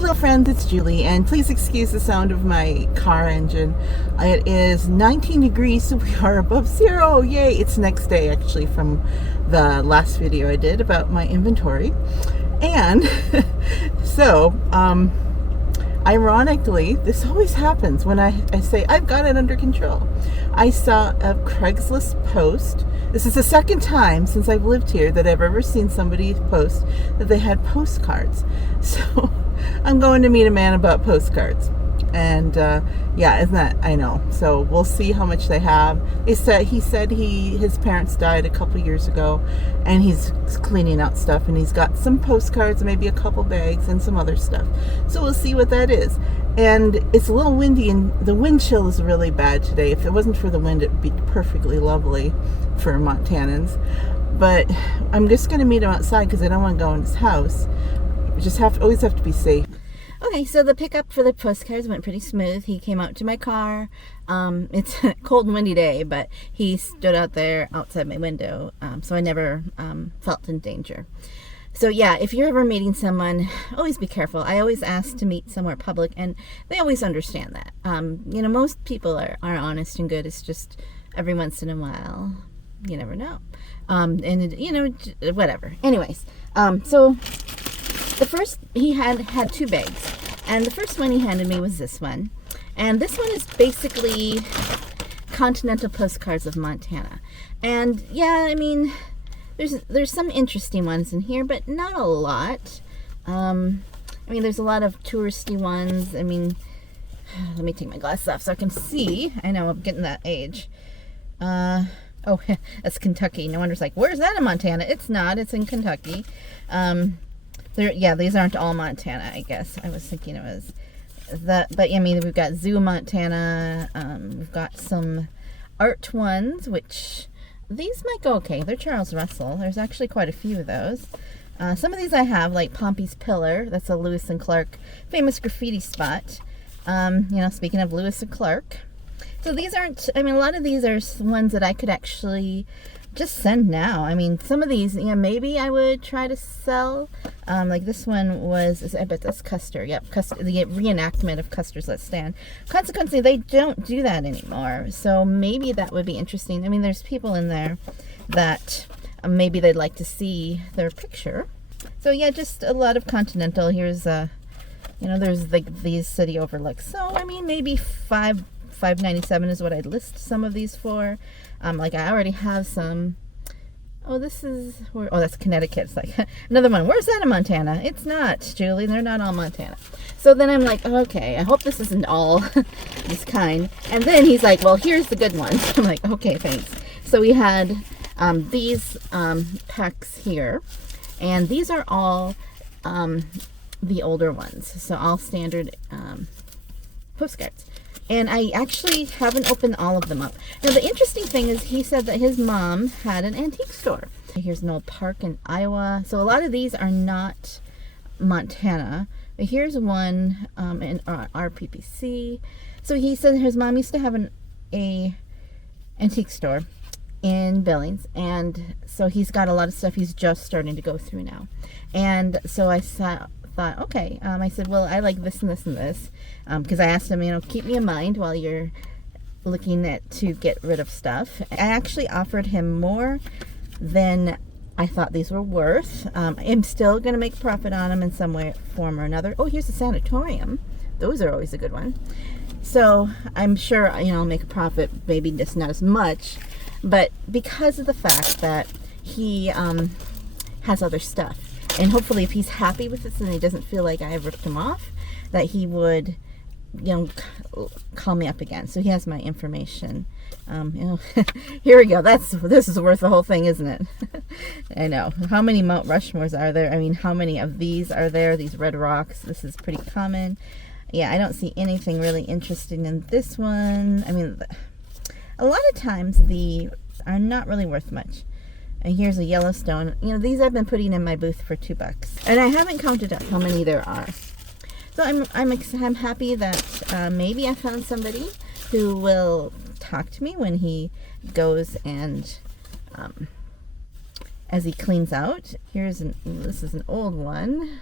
Hello friends, it's Julie, and please excuse the sound of my car engine. It is 19 degrees, so we are above zero. Yay! It's next day actually from the last video I did about my inventory. And so, ironically, this always happens when I say I've got it under control. I saw a Craigslist post. This is the second time since I've lived here that I've ever seen somebody post that they had postcards. So I'm going to meet a man about postcards. And yeah, isn't that, I know. So we'll see how much they have. He said his parents died a couple years ago, and he's cleaning out stuff, and he's got some postcards, maybe a couple bags, and some other stuff. So we'll see what that is. And it's a little windy, and the wind chill is really bad today. If it wasn't for the wind, it'd be perfectly lovely for Montanans. But I'm just going to meet him outside because I don't want to go in his house. You just always have to be safe. Okay, so the pickup for the postcards went pretty smooth. He came out to my car. It's a cold and windy day, but he stood out there outside my window, so I never felt in danger. So yeah, if you're ever meeting someone, always be careful. I always ask to meet somewhere public, and they always understand that. You know, most people are honest and good. It's just every once in a while, you never know. And you know, whatever. Anyways, so the first, he had two bags, and the first one he handed me was this one, and this one is basically continental postcards of Montana. And yeah, I mean, there's some interesting ones in here, but not a lot. I mean, there's a lot of touristy ones. I mean, let me take my glasses off so I can see. I know I'm getting that age. Oh, that's Kentucky. No wonder it's like, where's that in Montana? It's not. It's in Kentucky. Yeah, these aren't all Montana, I guess. I was thinking it was that, but I mean, we've got Zoo, Montana. We've got some art ones, which these might go okay. They're Charles Russell. There's actually quite a few of those. Some of these I have, like Pompey's Pillar. That's a Lewis and Clark famous graffiti spot. You know, speaking of Lewis and Clark. So these aren't, I mean, a lot of these are ones that I could actually just send now. I mean, some of these, you know, maybe I would try to sell. Like this one was, I bet that's Custer. Yep, Custer, the reenactment of Custer's Let's Stand. Consequently, they don't do that anymore. So maybe that would be interesting. I mean, there's people in there that maybe they'd like to see their picture. So yeah, just a lot of continental. Here's, you know, there's like these city overlooks. So, I mean, maybe $5.97 is what I'd list some of these for. Like I already have some. Oh, this is where, oh, that's Connecticut. It's like another one. Where's that in Montana? It's not, Julie. They're not all Montana. So then I'm like, okay, I hope this isn't all this kind. And then he's like, well, here's the good ones. I'm like, okay, thanks. So we had these packs here, and these are all the older ones. So all standard postcards. And I actually haven't opened all of them up. Now, the interesting thing is he said that his mom had an antique store. Here's an old park in Iowa. So a lot of these are not Montana. But here's one in RPPC. So he said his mom used to have an antique store in Billings. And so he's got a lot of stuff he's just starting to go through now. And so I thought, okay. I said, well, I like this and this and this, because I asked him, you know, keep me in mind while you're looking to get rid of stuff. I actually offered him more than I thought these were worth. I'm still going to make profit on them in some way, form or another. Oh, here's a sanatorium. Those are always a good one. So I'm sure, you know, I'll make a profit, maybe just not as much, but because of the fact that he has other stuff. And hopefully if he's happy with this and he doesn't feel like I ripped him off, that he would, you know, call me up again. So he has my information. You know, here we go. This is worth the whole thing, isn't it? I know. How many Mount Rushmores are there? I mean, how many of these are there? These red rocks. This is pretty common. Yeah, I don't see anything really interesting in this one. I mean, a lot of times these are not really worth much. And here's a Yellowstone. You know, these I've been putting in my booth for $2, and I haven't counted up how many there are. So I'm happy that maybe I found somebody who will talk to me when he goes and as he cleans out. This is an old one.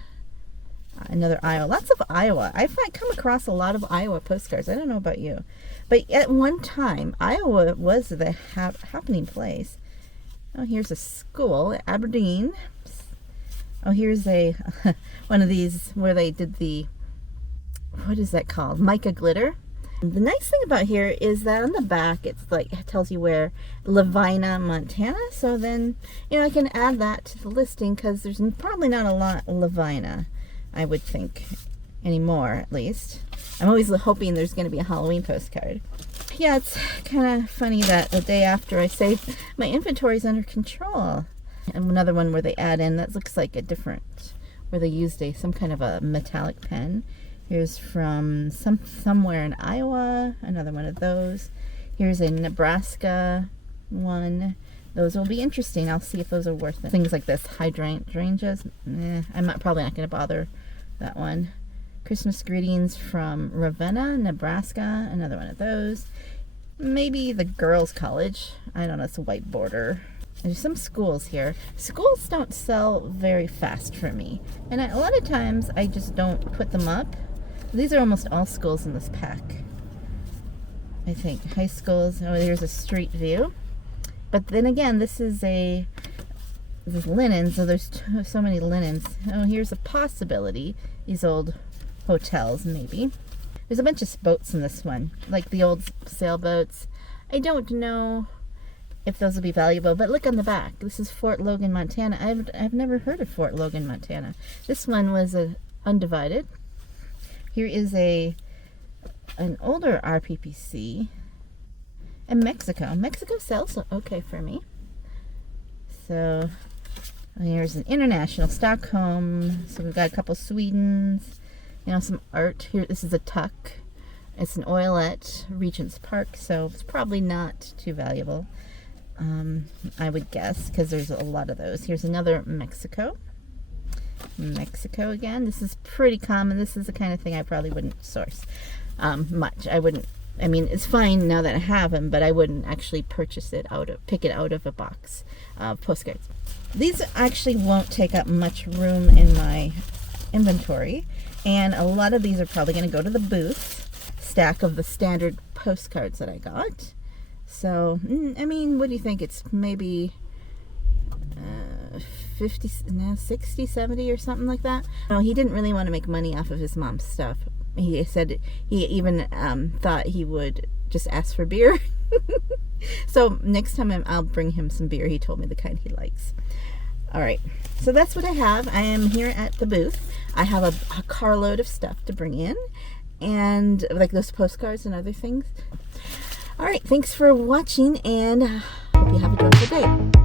Another Iowa. Lots of Iowa. I come across a lot of Iowa postcards. I don't know about you. But at one time, Iowa was the happening place. Oh, here's a school, Aberdeen. Oh, here's a one of these where they did the, what is that called? Mica glitter. The nice thing about here is that on the back, it tells you where, Lavina, Montana. So then, I can add that to the listing because there's probably not a lot of Lavina, I would think, anymore at least. I'm always hoping there's going to be a Halloween postcard. Yeah, it's kind of funny that the day after I say my inventory's under control. And another one where they add in, that looks like a different, where they used some kind of a metallic pen. Here's from somewhere in Iowa, another one of those. Here's a Nebraska one. Those will be interesting. I'll see if those are worth it. Things like this, hydrangeas. I'm probably not going to bother that one. Christmas greetings from Ravenna, Nebraska. Another one of those. Maybe the girls' college. I don't know. It's a white border. There's some schools here. Schools don't sell very fast for me. And a lot of times I just don't put them up. These are almost all schools in this pack. I think high schools. Oh, there's a street view. But then again, this is linen, so there's so many linens. Oh, here's a possibility. These old hotels, maybe. There's a bunch of boats in this one, like the old sailboats. I don't know if those will be valuable, but look on the back. This is Fort Logan, Montana. I've never heard of Fort Logan, Montana. This one was undivided. Here is an older RPPC. And Mexico. Mexico sells okay for me. So here's an international, Stockholm. So we've got a couple Swedens. Some art here. This is a tuck. It's an oil at Regent's Park, so it's probably not too valuable, I would guess, because there's a lot of those. Here's another Mexico. Mexico again. This is pretty common. This is the kind of thing I probably wouldn't source much. It's fine now that I have them, but I wouldn't actually pick it out of a box of postcards. These actually won't take up much room in my inventory, and a lot of these are probably going to go to the booth stack of the standard postcards that I got. So, what do you think? It's maybe 50, 60, 70 or something like that. No, he didn't really want to make money off of his mom's stuff. He said he even thought he would just ask for beer. So next time I'll bring him some beer. He told me the kind he likes. All right, so that's what I have. I am here at the booth. I have a carload of stuff to bring in, and like those postcards and other things. All right, thanks for watching, and hope you have a joyful day.